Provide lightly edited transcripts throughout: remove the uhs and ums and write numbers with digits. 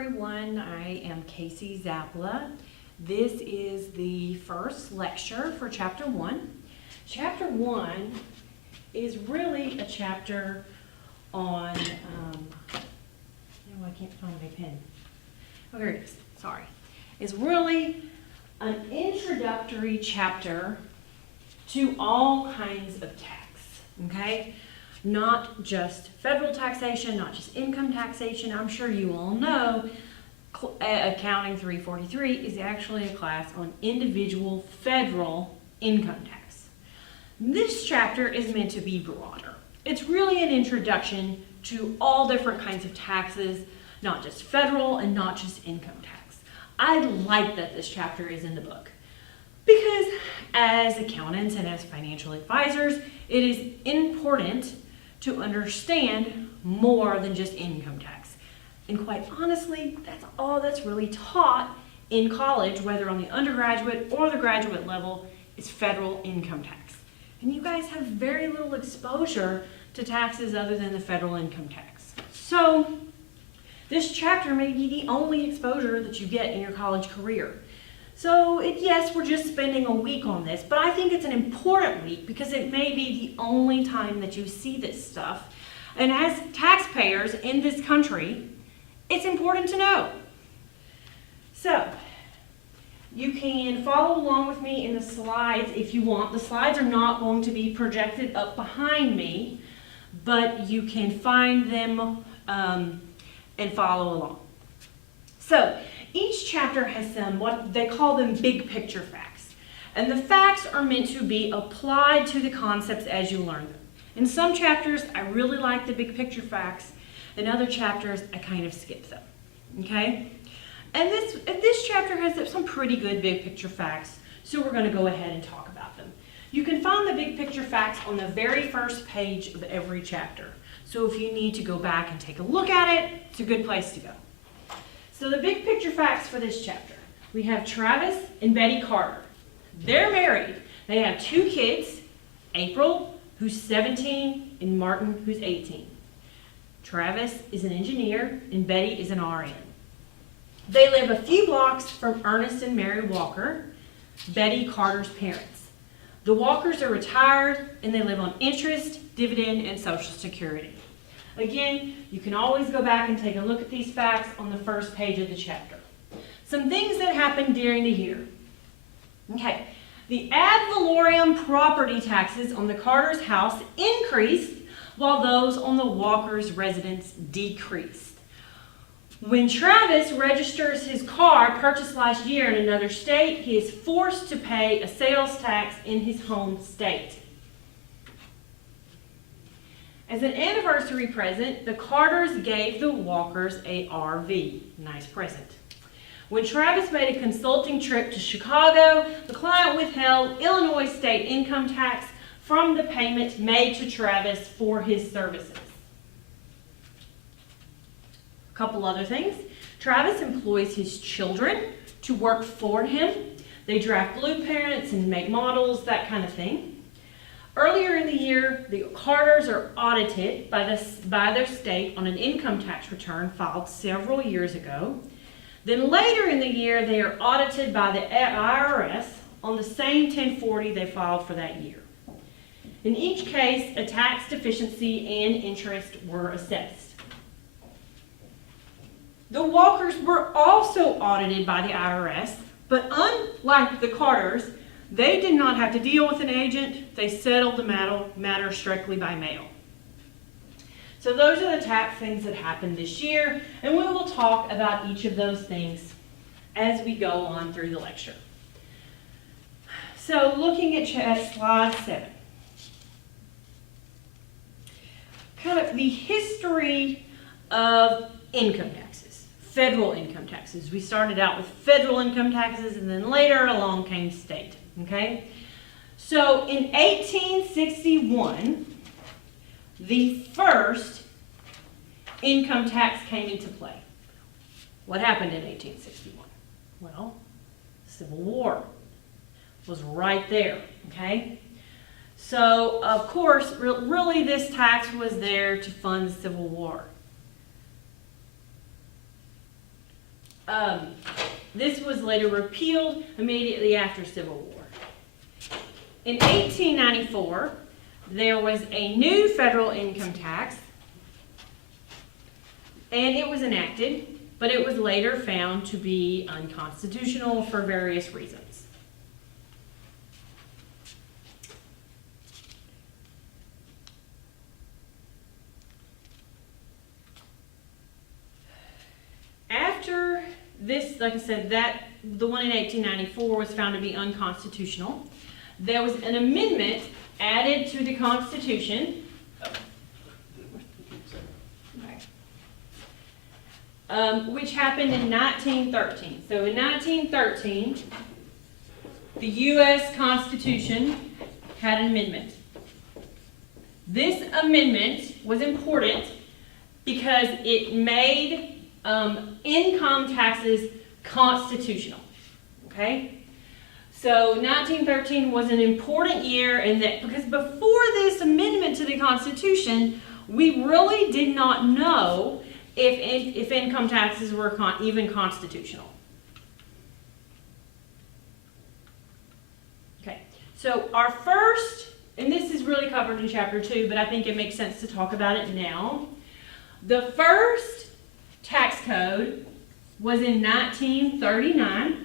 everyone, I am Casey Zappala. This is the first lecture for Chapter 1. Chapter 1 is really a chapter on, I can't find my pen. Oh, here it is, sorry. It's really an introductory chapter to all kinds of tax, okay? Not just federal taxation, not just income taxation. I'm sure you all know Accounting 343 is actually a class on individual federal income tax. This chapter is meant to be broader. It's really an introduction to all different kinds of taxes, not just federal and not just income tax. I like that this chapter is in the book because as accountants and as financial advisors, it is important to understand more than just income tax. And quite honestly, that's all that's really taught in college, whether on the undergraduate or the graduate level, is federal income tax. And you guys have very little exposure to taxes other than the federal income tax. So this chapter may be the only exposure that you get in your college career. So yes, we're just spending a week on this, but I think it's an important week because it may be the only time that you see this stuff. And as taxpayers in this country, it's important to know. So you can follow along with me in the slides if you want. The slides are not going to be projected up behind me, but you can find them and follow along. So each chapter has some, what they call them, big picture facts. And the facts are meant to be applied to the concepts as you learn them. In some chapters, I really like the big picture facts. In other chapters, I kind of skip them, okay? And this chapter has some pretty good big picture facts, so we're going to go ahead and talk about them. You can find the big picture facts on the very first page of every chapter. So if you need to go back and take a look at it, it's a good place to go. So the big picture facts for this chapter. We have Travis and Betty Carter. They're married. They have 2 kids, April, who's 17, and Martin, who's 18. Travis is an engineer, and Betty is an RN. They live a few blocks from Ernest and Mary Walker, Betty Carter's parents. The Walkers are retired, and they live on interest, dividend, and Social Security. Again, you can always go back and take a look at these facts on the first page of the chapter. Some things that happened during the year. Okay, the ad valorem property taxes on the Carter's house increased while those on the Walker's residence decreased. When Travis registers his car purchased last year in another state, he is forced to pay a sales tax in his home state. As an anniversary present, the Carters gave the Walkers a RV. Nice present. When Travis made a consulting trip to Chicago, the client withheld Illinois state income tax from the payment made to Travis for his services. A couple other things. Travis employs his children to work for him. They draft blueprints and make models, that kind of thing. Earlier in the year, the Carters are audited by their state on an income tax return filed several years ago. Then later in the year, they are audited by the IRS on the same 1040 they filed for that year. In each case, a tax deficiency and interest were assessed. The Walkers were also audited by the IRS, but unlike the Carters, they did not have to deal with an agent. They settled the matter strictly by mail. So those are the tax things that happened this year, and we will talk about each of those things as we go on through the lecture. So looking at slide 7. Kind of the history of income taxes, federal income taxes. We started out with federal income taxes, and then later along came state. Okay, so in 1861, the first income tax came into play. What happened in 1861? Well, Civil War was right there, okay? So, of course, really this tax was there to fund the Civil War. This was later repealed immediately after Civil War. In 1894, there was a new federal income tax, and it was enacted, but it was later found to be unconstitutional for various reasons. After this, like I said, the one in 1894 was found to be unconstitutional. There was an amendment added to the Constitution, which happened in 1913. So in 1913, the U.S. Constitution had an amendment. This amendment was important because it made income taxes constitutional. Okay? So 1913 was an important year in that, because before this amendment to the Constitution, we really did not know if income taxes were even constitutional. Okay, so our first, and this is really covered in chapter 2, but I think it makes sense to talk about it now. The first tax code was in 1939.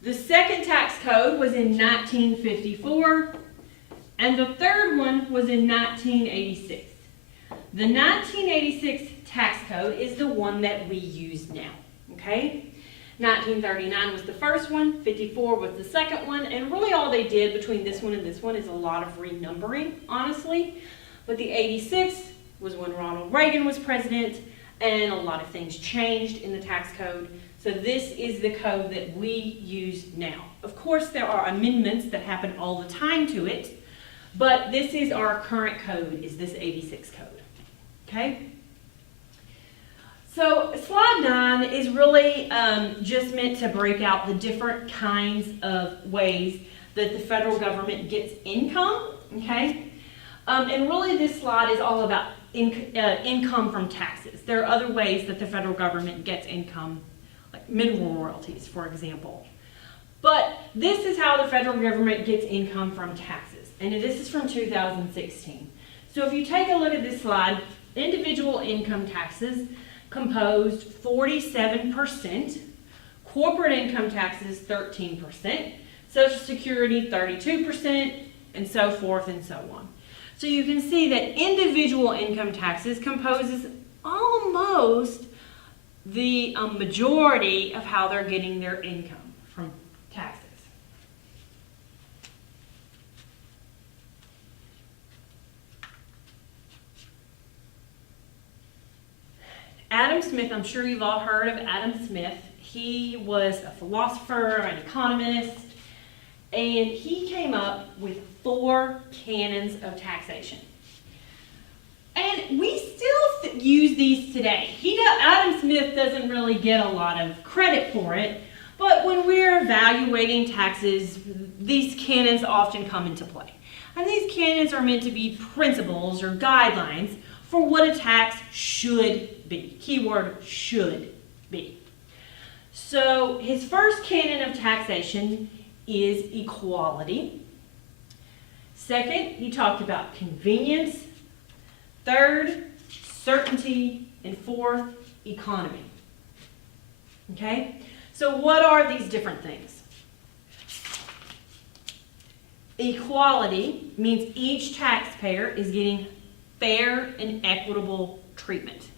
The second tax code was in 1954, and the third one was in 1986. The 1986 tax code is the one that we use now, okay? 1939 was the first one, 54 was the second one, and really all they did between this one and this one is a lot of renumbering, honestly. But the 86 was when Ronald Reagan was president, and a lot of things changed in the tax code. So this is the code that we use now. Of course, there are amendments that happen all the time to it, but this is our current code, is this 86 code. Okay? So slide 9 is really just meant to break out the different kinds of ways that the federal government gets income. Okay? And really this slide is all about income from taxes. There are other ways that the federal government gets income, like mineral royalties, for example. But this is how the federal government gets income from taxes. And this is from 2016. So if you take a look at this slide, individual income taxes composed 47%, corporate income taxes 13%, Social Security 32%, and so forth and so on. So you can see that individual income taxes composes almost the majority of how they're getting their income from taxes. Adam Smith, I'm sure you've all heard of Adam Smith. He was a philosopher, an economist, and he came up with 4 canons of taxation. And we still use these today. Adam Smith doesn't really get a lot of credit for it, but when we're evaluating taxes, these canons often come into play. And these canons are meant to be principles or guidelines for what a tax should be. Keyword, should be. So his first canon of taxation is equality. Second, he talked about convenience. Third, certainty. And fourth, economy. Okay? So what are these different things? Equality means each taxpayer is getting fair and equitable treatment.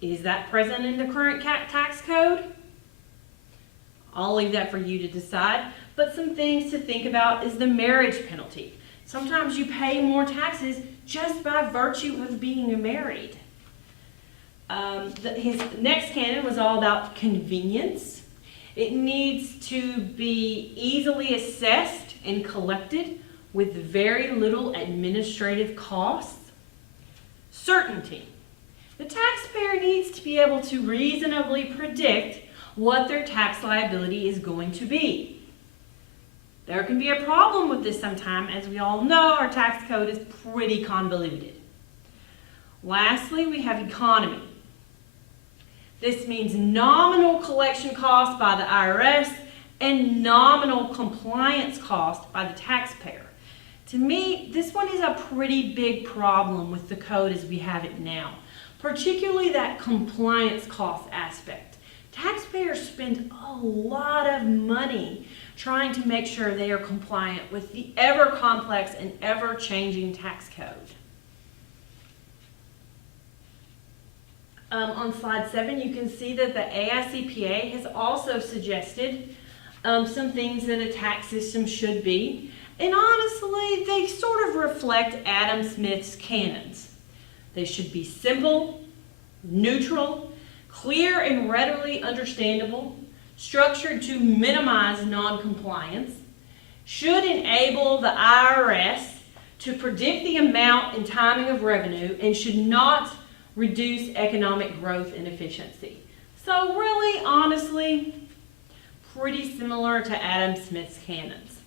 Is that present in the current tax code? I'll leave that for you to decide. But some things to think about is the marriage penalty. Sometimes you pay more taxes just by virtue of being married. His next canon was all about convenience. It needs to be easily assessed and collected with very little administrative costs. Certainty. The taxpayer needs to be able to reasonably predict what their tax liability is going to be. There can be a problem with this sometime. As we all know, our tax code is pretty convoluted. Lastly, we have economy. This means nominal collection cost by the IRS and nominal compliance cost by the taxpayer. To me, this one is a pretty big problem with the code as we have it now, particularly that compliance cost aspect. Taxpayers spend a lot of money trying to make sure they are compliant with the ever complex and ever changing tax code. On slide 7, you can see that the AICPA has also suggested some things that a tax system should be. And honestly, they sort of reflect Adam Smith's canons. They should be simple, neutral, clear and readily understandable, structured to minimize non-compliance, should enable the IRS to predict the amount and timing of revenue, and should not reduce economic growth and efficiency. So really, honestly, pretty similar to Adam Smith's canons.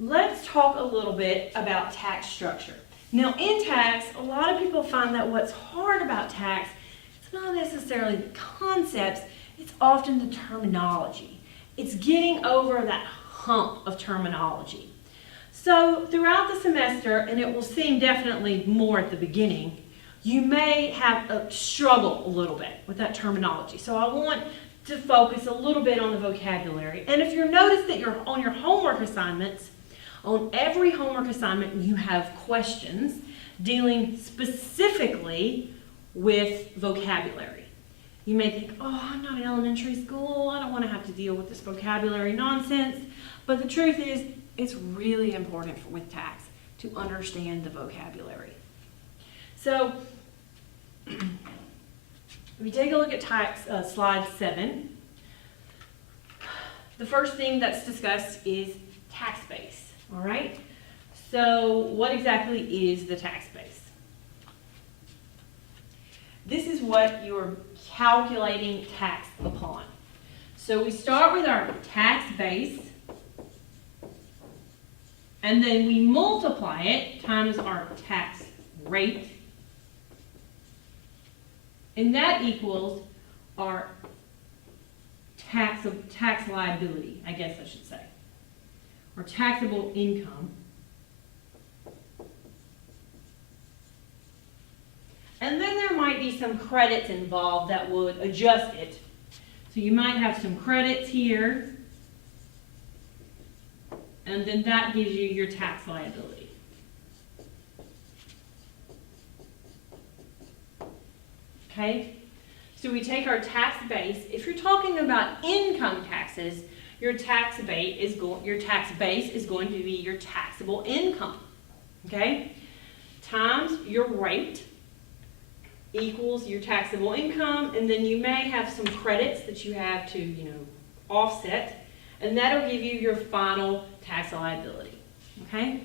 Let's talk a little bit about tax structure. Now in tax, a lot of people find that what's hard about tax, it's not necessarily the concepts, it's often the terminology. It's getting over that hump of terminology. So throughout the semester, and it will seem definitely more at the beginning, you may have a struggle a little bit with that terminology. So I want to focus a little bit on the vocabulary. And if you notice that you're on your homework assignments, on every homework assignment you have questions dealing specifically with vocabulary. You may think, oh, I'm not in elementary school, I don't want to have to deal with this vocabulary nonsense. But the truth is, it's really important with tax to understand the vocabulary. So, if we take a look at tax, slide 7, the first thing that's discussed is tax base. All right? So, what exactly is the tax base? This is what you're calculating tax upon. So, we start with our tax base, and then we multiply it times our tax rate, and that equals our tax liability, I guess I should say, or taxable income. And then there might be some credits involved that would adjust it. So you might have some credits here, and then that gives you your tax liability. Okay? So we take our tax base. If you're talking about income taxes, your tax base is going to be your taxable income. Okay? Times your rate equals your taxable income, and then you may have some credits that you have to, offset, and that'll give you your final tax liability. Okay?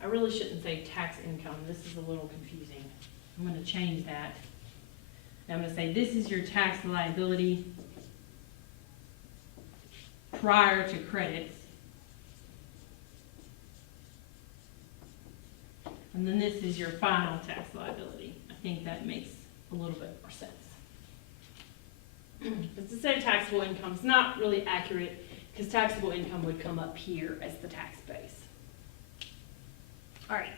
I really shouldn't say tax income. This is a little confusing. I'm going to change that. I'm going to say this is your tax liability prior to credits. And then this is your final tax liability. I think that makes a little bit more sense. But to say taxable income is not really accurate because taxable income would come up here as the tax base. All right.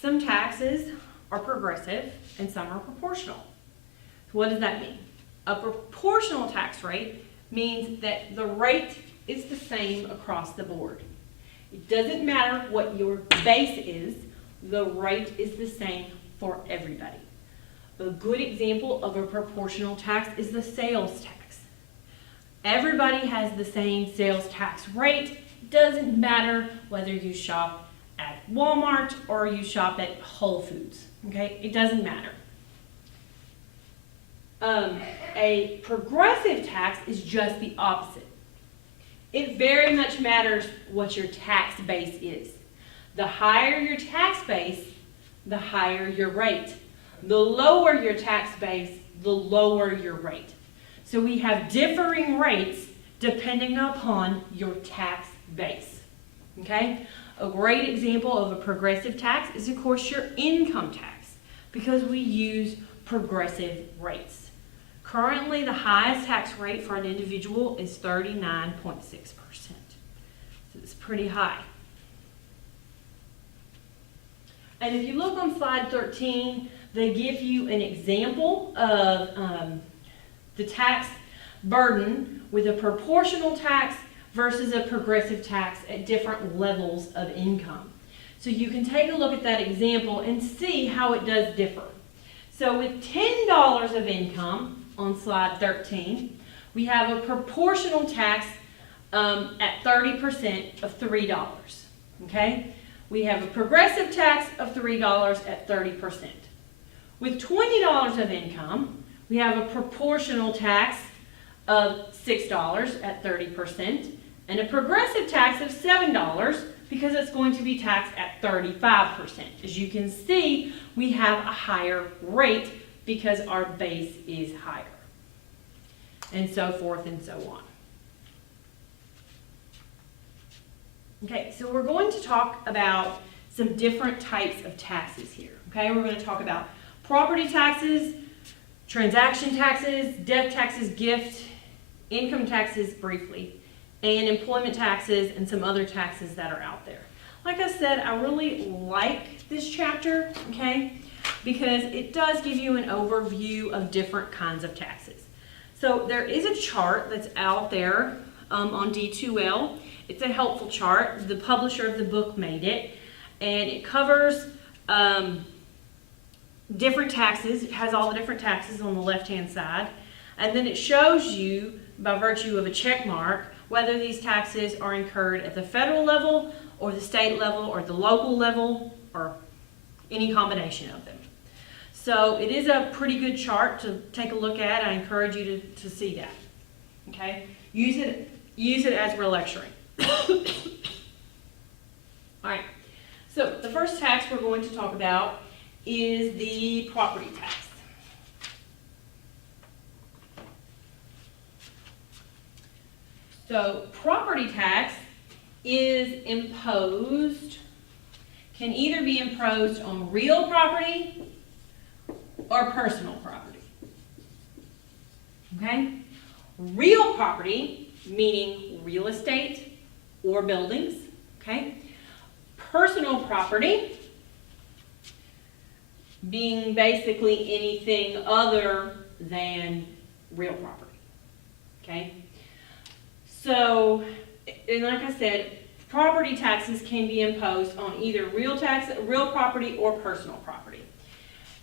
Some taxes are progressive and some are proportional. So what does that mean? A proportional tax rate means that the rate is the same across the board. It doesn't matter what your base is, the rate is the same for everybody. A good example of a proportional tax is the sales tax. Everybody has the same sales tax rate. It doesn't matter whether you shop at Walmart or you shop at Whole Foods. Okay? It doesn't matter. A progressive tax is just the opposite. It very much matters what your tax base is. The higher your tax base, the higher your rate. The lower your tax base, the lower your rate. So we have differing rates depending upon your tax base. Okay? A great example of a progressive tax is, of course, your income tax, because we use progressive rates. Currently, the highest tax rate for an individual is 39.6%. So it's pretty high. And if you look on slide 13, they give you an example of the tax burden with a proportional tax versus a progressive tax at different levels of income. So you can take a look at that example and see how it does differ. So with $10 of income on slide 13, we have a proportional tax at 30% of $3. Okay? We have a progressive tax of $3 at 30%. With $20 of income, we have a proportional tax of $6 at 30% and a progressive tax of $7 because it's going to be taxed at 35%. As you can see, we have a higher rate because our base is higher, and so forth and so on. Okay, so we're going to talk about some different types of taxes here. Okay, we're going to talk about property taxes, transaction taxes, death taxes, gift, income taxes briefly, and employment taxes and some other taxes that are out there. Like I said, I really like this chapter, okay, because it does give you an overview of different kinds of taxes. So there is a chart that's out there on D2L. It's a helpful chart. The publisher of the book made it, and it covers different taxes. It has all the different taxes on the left-hand side, and then it shows you, by virtue of a check mark, whether these taxes are incurred at the federal level or the state level or the local level or any combination of them. So it is a pretty good chart to take a look at. I encourage you to see that. Okay? Use it as we're lecturing. Alright, so the first tax we're going to talk about is the property tax. So property tax is imposed, can either be imposed on real property or personal property. Okay? Real property, meaning real estate or buildings. Okay? Personal property, being basically anything other than real property. Okay? So, and like I said, property taxes can be imposed on either real property or personal property.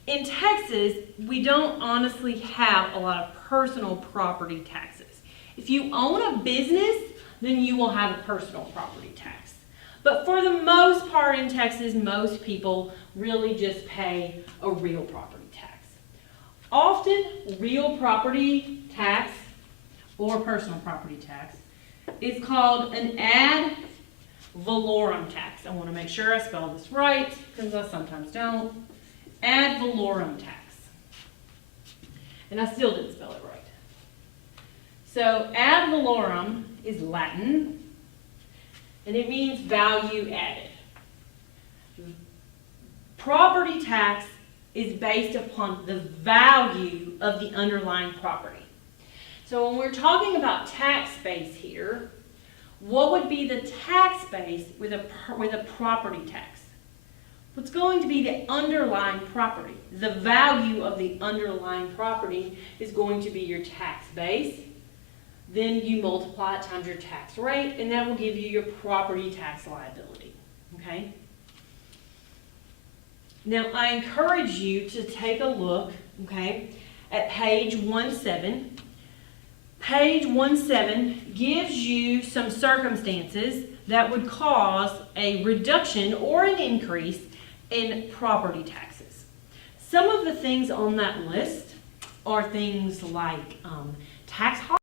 In Texas, we don't honestly have a lot of personal property taxes. If you own a business, then you will have a personal property tax. But for the most part in Texas, most people really just pay a real property tax. Often, real property tax or personal property tax is called an ad valorem tax. I want to make sure I spell this right because I sometimes don't. Ad valorem tax. And I still didn't spell it right. So ad valorem is Latin, and it means value added. Property tax is based upon the value of the underlying property. So when we're talking about tax base here, what would be the tax base with a property tax? What's going to be the underlying property? The value of the underlying property is going to be your tax base. Then you multiply it times your tax rate, and that will give you your property tax liability. Okay? Now, I encourage you to take a look, okay, at page 17. Page 17 gives you some circumstances that would cause a reduction or an increase in property taxes. Some of the things on that list are things like tax